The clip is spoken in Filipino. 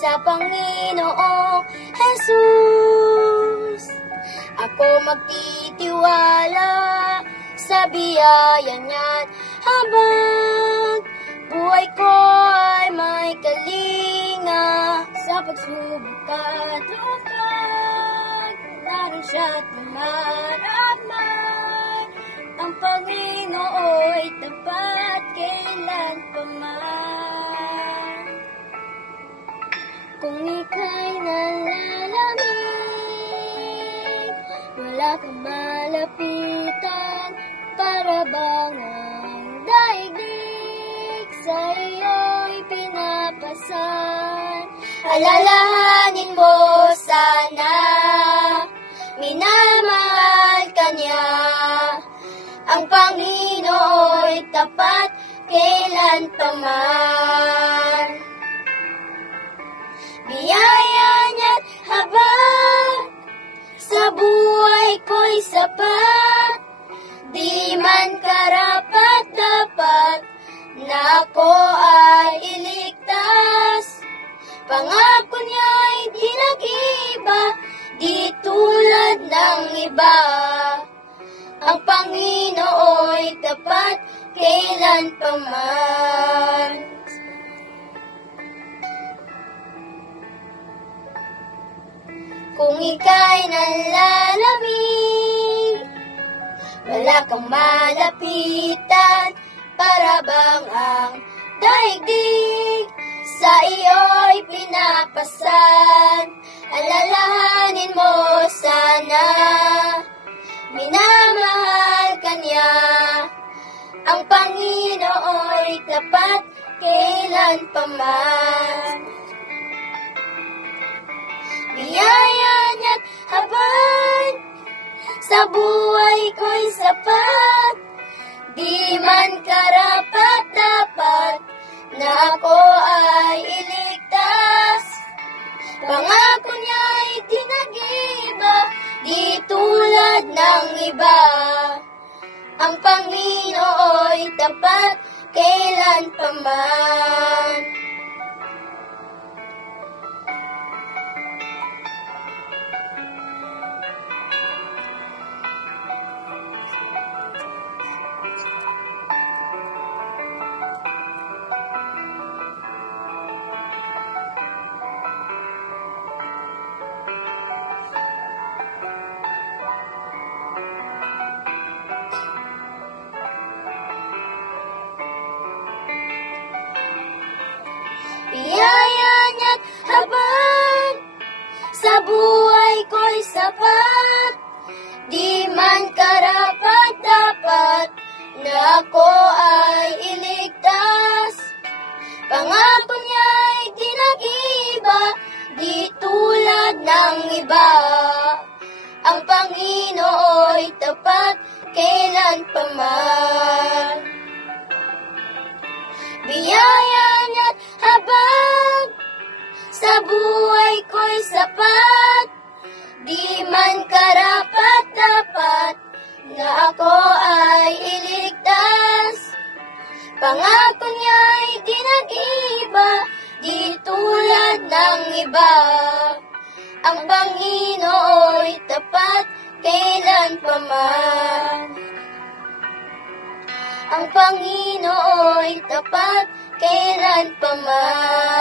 sa Panginoong Jesus. Ako magtitiwala sa biyaya niya't habang buhay ko ay may kalinga. Sa pagsubok at lupag, naroon siya't lumaramay. Ang Panginoo'y tapat kailanpaman. Kung ika'y nalalamig, wala kang malapitan, para bang ang daigdig sa iyo'y pinapasan. Alalahanin mo sana, minamahal ka niya. Ang Panginoo'y tapat kailanpaman. Biyaya niya't habang sa buhay ko'y sapat, di man karapat-dapat na ako ay iligtas. Pangako niya'y di nag-iba, di tulad ng iba. Ang Panginoo'y tapat kailanpaman. Kung ika'y nalalamig, wala kang malapitan, para bang ang daigdig sa iyo'y pinapasan. Alalahanin mo sana, minamahal ka niya. Ang Panginoo'y tapat kailanpaman. Biyaya niya't habang sa buhay ko'y sapat, di man karapat-dapat na ako ay iligtas. Pangako niya'y di nag-iba, di tulad ng iba. Ang Panginoo'y tapat kailanpaman. Biyaya niya't habang sa buhay ko'y sapat, di man karapat-dapat na ako ay iligtas. Pangako niya'y di nag-iba, di tulad ng iba. Ang Panginoo'y tapat kailanpaman. Biyaya niya't habang sa buhay ko'y sapat, di man karapat-dapat na ako ay iligtas. Pangako niya'y di nag-iba, di tulad ng iba. Ang Panginoo'y tapat kailanpaman. Ang Panginoo'y tapat kailanpaman.